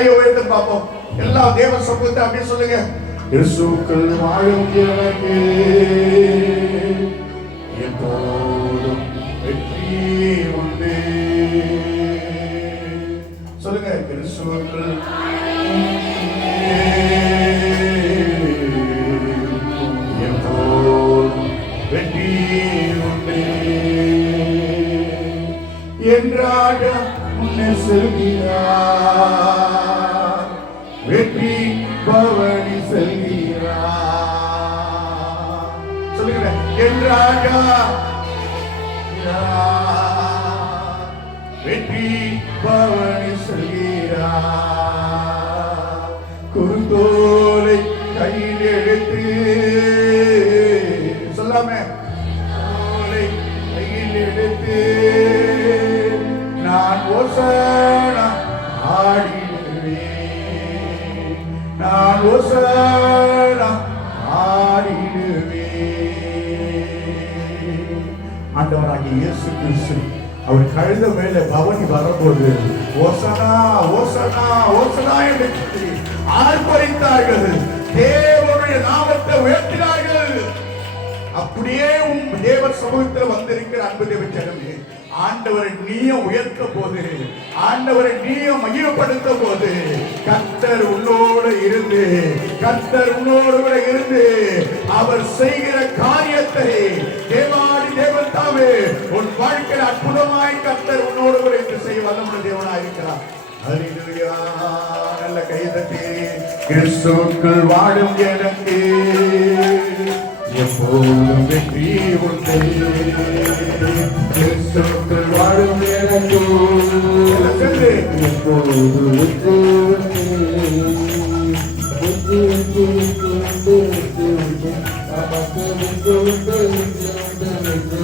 கையை உயர்த்து பார்ப்போம். எல்லா தேவ சமூகத்தை அப்படியே சொல்லுங்க. கிறிஸ்துவுக்குள் வாழும் எனக்கு எப்போதும் வெற்றி உண்டு. சொல்லுங்க. கிறிஸ்துவுக்குள் எப்போதும் வெற்றி உண்டு. என்றாக முன்னே செல்கிறார், வெற்றி பவனி செல்கிறார். சொல்லுகிறேன். என்றாக வெற்றி பவனி செல்கிறார். குறுந்தோலை கையில் எடுத்து சொல்லாமே கையில் எடுத்து நான் ஓசனா ஆடிடுவேன், நான் ஓசனா ஆடிடுவேன். ஆண்டவராகிய இயேசு கிறிஸ்து அவர் கழுத மேல பவனி வரும்போது ஓசனா ஓசனா ஓசனா என்று ஆர்ப்பரித்தார்கள், தேவனுடைய நாமத்தை உயர்த்தினார்கள். அப்படியே தேவ சமூகத்தில் வந்திருக்கிற அன்பு தேவ ஜனமே, ஆண்டவரை நீயும் உயர்த்த போது, ஆண்டவரை நீயும் மகிமைப்படுத்த போது, கர்த்தர் உன்னோடு இருந்து, கர்த்தர் உன்னோடு கூட இருந்து அவர் செய்கிற காரியத்தை தேவாதி தேவன் தாமே உன் வாழ்க்கையில் அற்புதமாய் கர்த்தர் உன்னோடு கூட இருந்து செய்ய வல்லமுள்ள தேவனாய் இருக்கிறார். ஹல்லேலூயா. நல்ல கைதட்டி. கிறிஸ்துவுக்குள் வாழும் எனக்கு எப்போதும் வெற்றி உண்டு. கிறிஸ்துவுக்குள் வாழும் எனக்கு எப்போதும் வெற்றி உண்டு. நமக்கு வெற்றி உண்டு, வெற்றி உண்டு, வெற்றி உண்டு, வெற்றி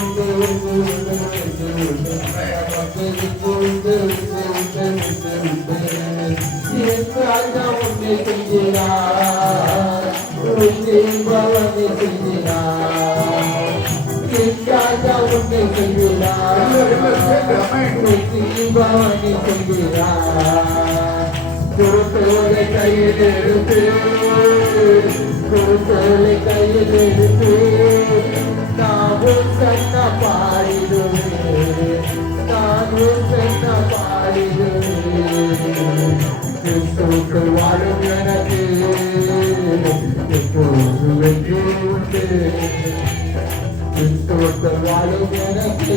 உண்டு, வெற்றி உண்டு, நமக்கு வெற்றி உண்டு, வெற்றி உண்டு, வெற்றி உண்டு. ராஜா உன்னை செஞ்சினார், பவனி செஞ்சினார், ராஜா உன்னை செஞ்சினார், பவனி செஞ்சினார். குருத்தோலை கையில் எடுத்து, குருத்தோலை கையில் எடுத்து நானும் சன்ன பாடிடுவேன், நானும் சன்ன பாடிடுவேன். கிறிஸ்துவுக்குள் வாழும் எனக்கு எப்போது வெற்றி உண்டு. கிறிஸ்துவுக்குள் வாழும் எனக்கு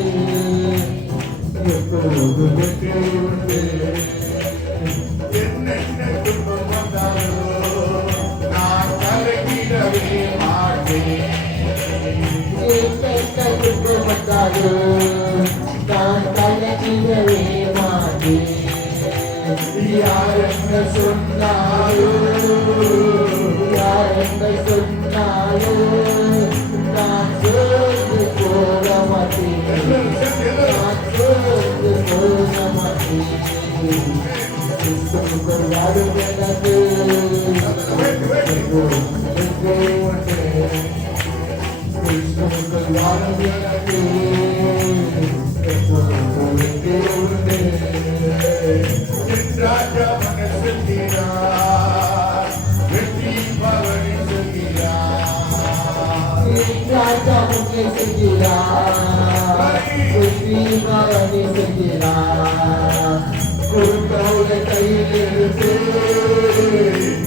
எப்போது வெற்றி உண்டு. என்னென்ன துன்பம் வந்தாலும் நான் கலங்கிடவே மாட்டேன், என்னென்ன துன்பம் வந்தாலும் நான் கலங்கிடவே மாட்டேன். யார் என்ன சொன்னாலும், யார் என்ன சொன்னாலும் நான் சோர்ந்து போக மாட்டேன், நான் சோர்ந்து போக மாட்டேன். கிறிஸ்துவுக்குள் வாழும் எனக்கு கிறிஸ்துவுக்குள் வாழும் எனக்கு ராஜா மனசுகிறார், வெற்றி பவனி சொல்கிறார், ராஜா முன்னே செல்கிறார், வெற்றி பவனி சொல்கிறார். குருத்தோலை கையில் எடுத்து,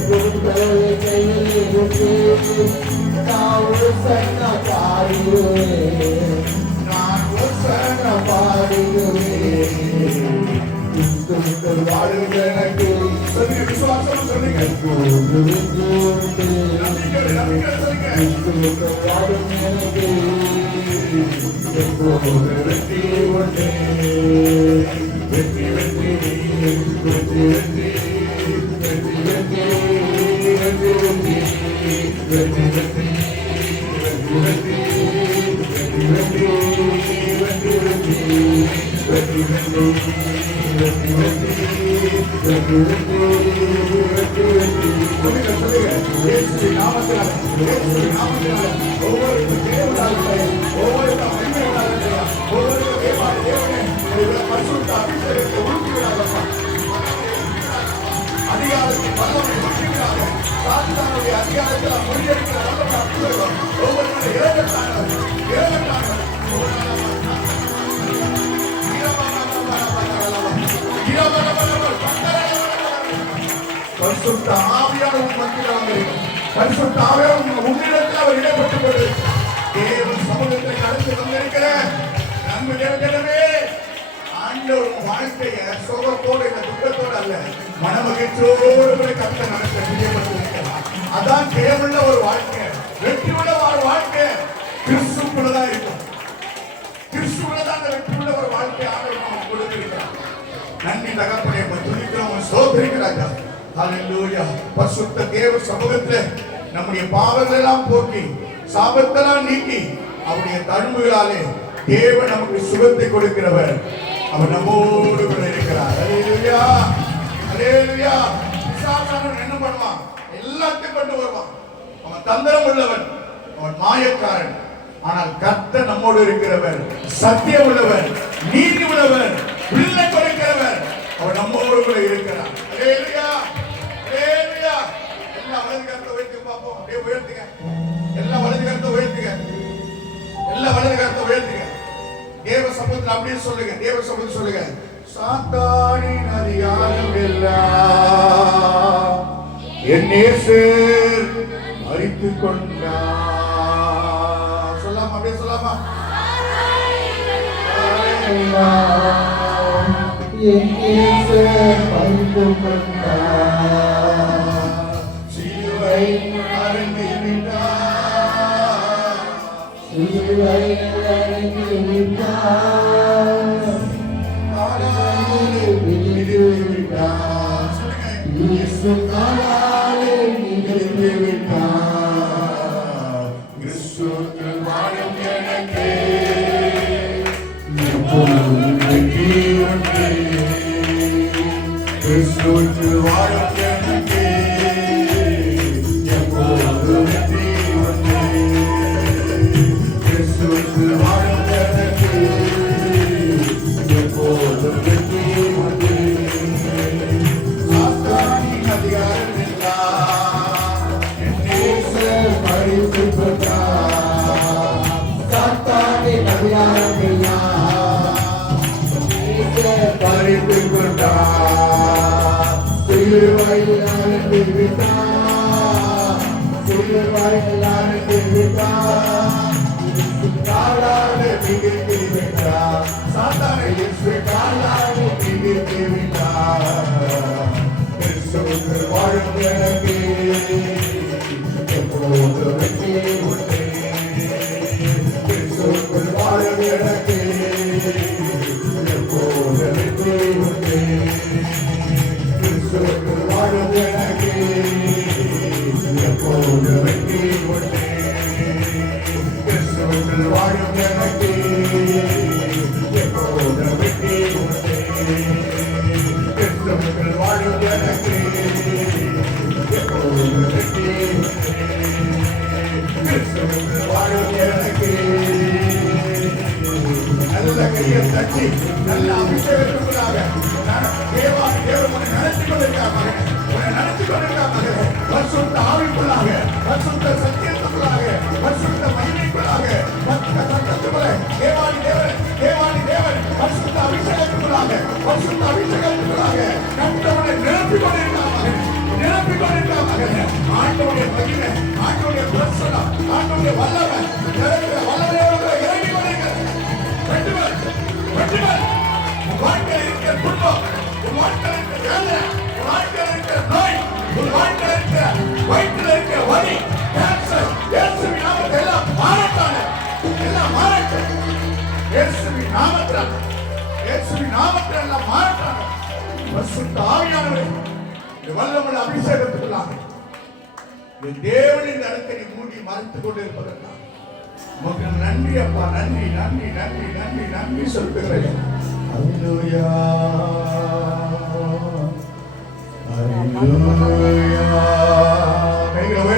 குருத்தோலை கையில் எடுத்து நான் சன்ன பாடிடுவேன், நான் சன்ன பாடிடுவேன். கிறிஸ்துவுக்குள் வாழும் எனக்கு விசுவாசம் சொல்லுங்க. கிறிஸ்துவுக்குள் வாழும் எனக்கு எப்போது வெற்றி உண்டு. வெற்றி வெற்றி வெற்றி வெற்றி வெற்றி வெற்றி வெற்றி வெற்றி வெற்றி வெற்றி வெற்றி வெற்றி வெற்றி வெற்றி வெற்றி ஒவ்வொரு பரிசுத்த ஆவியானவர் உன் மத்தியில் வந்திருக்கிறார். பரிசுத்த ஆவியானவர் உன்னிடத்தில் அவர் இடைப்பட்டுக் கொண்டு தேவன் சமூகத்தில் கடந்து வந்திருக்கிற நன்மை ஜனமே, ஆண்டவர் உன் வாழ்க்கைய சோகத்தோடு இந்த துக்கத்தோடு அல்ல, மனமகிழ்ச்சியோடு கத்த நடத்த பிரியப்பட்டிருக்கிறார். அதான் தேவனுள்ள ஒரு வாழ்க்கை, வெற்றியுள்ள ஒரு வாழ்க்கை கிறிஸ்துவுக்குள்ளதான் இருக்கும். கிறிஸ்துவுள்ளதான் அந்த வெற்றியுள்ள ஒரு வாழ்க்கை ஆண்டவர் நமக்கு கொடுத்திருக்கிறார். நன்றி தகப்பனே, துதிக்கிறோம், ஸ்தோத்திரிக்கிறாயா. ஹல்லேலூயா. பரிசுத்த தேவ சமூகத்திலே நம்முடைய பாவங்கள் எல்லாம் போக்கி சாபத்தெல்லாம் நீக்கி அவருடைய தழும்புகளாலே தேவன் நமக்கு சுகத்தை கொடுக்கிறவர். அவர் நம்மோடு கூட இருக்கிறார். ஹல்லேலூயா, ஹல்லேலூயா. பிசாசானவன் என்ன பண்ணுவான்? எல்லாத்தையும் கொண்டு வருவான். அவன் தந்திரம் உள்ளவன், அவன் மாயக்காரன். ஆனால் கர்த்தர் நம்மோடு இருக்கிறவர், சத்தியம் உள்ளவர், நீதி உள்ளவர், விடுதலை கொடுக்கிறவர். அவர் நம்மோடு கூட இருக்கிறார். ஹல்லேலூயா, ஹல்லேலூயா. எல்லாம் வலது கரத்தை உயர்த்தி பார்ப்போம். அப்படியே உயர்த்துங்க. எல்லாம் வலது கரத்தை உயர்த்துங்க. எல்லாம் வலது கரத்தை உயர்த்துங்க. தேவ சமூகத்தில் அப்படியே சொல்லுங்க. தேவ சமூகத்தில் சொல்லுங்க. சாத்தானின் அதிகாரம் எல்லாம் என் நேசர் மரித்துக் கொண்டார். சொல்லாமா? அப்படியே சொல்லாமா? என் நேசர் மரித்துக் கொண்டார். சிலுவை அறைந்து விட்டார். சிலுவை அறைந்து விட்டார். காலாலே மிதித்து விட்டார். இயேசு காலாலே மிதித்து விட்டார். கிறிஸ்துவுக்குள் வாழும் எனக்கு எப்பொழுதும் வெற்றி உண்டு. கிறிஸ்துவுக்குள் வாழும் எனக்கு எப்போதும் வெற்றி உண்டு. கிறிஸ்துவுக்குள் வாழும் எனக்கு எப்போதும் வெற்றி உண்டு. சாத்தானின் அதிகாரம் எல்லாம் என் நேசர் மரித்துக் கொண்டார். சாத்தானின் அதிகாரம் எல்லாம் இயேசு மரித்துக் கொண்டார். சிலுவையில் அறைந்து விட்டார். சிலுவையில் அறைந்து விட்டார். இயேசு காலாலே மிதித்து விட்டார். சாத்தானை இயேசு காலாலே மிதித்து விட்டார். கிறிஸ்துவுக்குள் வாழும் எனக்கு எப்போது வெற்றி உண்டு. கிறிஸ்துவுக்குள் வாழும் எனக்கு எப்போது வெற்றி உண்டு. கிறிஸ்துவுக்குள் வாழும் எனக்கு எப்போது வெற்றி உண்டு. கிறிஸ்துவுக்குள் வாழும் எனக்கு எப்போது வெற்றி உண்டு. கிறிஸ்துவுக்குள் வாழும் எனக்கு எப்போது வெற்றி உண்டு. கிறிஸ்துவுக்குள் வாழும் எனக்கு. நல்ல கையை தட்டி நல்ல அபிஷேகத்துக்குள்ளாக தேவாதி தேவன் உன்னை நடத்திக் கொண்டிருக்கார் மகனே. உன்னை நடத்திக் கொண்டிருக்கார் மகனே. பரிசுத்த ஆவிக்குள்ளாக, பரிசுத்த சத்தியத்துக்குள்ளாக, பரிசுத்த மகிமைக்குள்ளாக, பரிசுத்த சத்தத்துக்குள்ளே தேவாதி தேவன், தேவாதி தேவன் பரிசுத்த அபிஷேகத்துக்குள்ளாக, பரிசுத்த அபிஷேகத்துக்குள்ளாக கர்த்தர் நிரப்பிக் கொண்டிருக்கார் மகனே. நிரப்பிக் கொண்டிருக்கார் மகனே. ஆண்டவருடைய மகிமை, ஆண்டவருடைய பிரசன்னம், ஆண்டவருடைய வல்லமை, வல்லமை இறங்கி கொண்டிருக்கிறது. வெற்றிகள், வெற்றிகள். உன் வாழ்க்கையில் இருக்கிற துன்பம், உன் வாழ்க்கையில் இருக்கிற வேதனை, உன் வாழ்க்கையில் இருக்கிற நோய், உன் வாழ்க்கையில் இருக்கிற வயிற்றில் இருக்கிற வலி, கேன்சர், இயேசுவின் நாமத்தில் எல்லாம் மாறட்டாங்க. எல்லாம் மாறட்டும். இயேசுவின் நாமத்தில், இயேசுவின் நாமத்தில் எல்லாம் மாறட்டாங்க. பரிசுத்த ஆவியானவரே, இந்த வல்லமுள்ள அபிஷேகத்துக்குள்ளாக இந்த தேவனின் அடுக்கை மூடி மறைத்துக் கொண்டிருப்பதற்காக உமக்கு நன்றி அப்பா. நன்றி, நன்றி, நன்றி, நன்றி, நன்றி சொல்லுகிறேன். அல்லேலூயா, அல்லேலூயா. கைகளை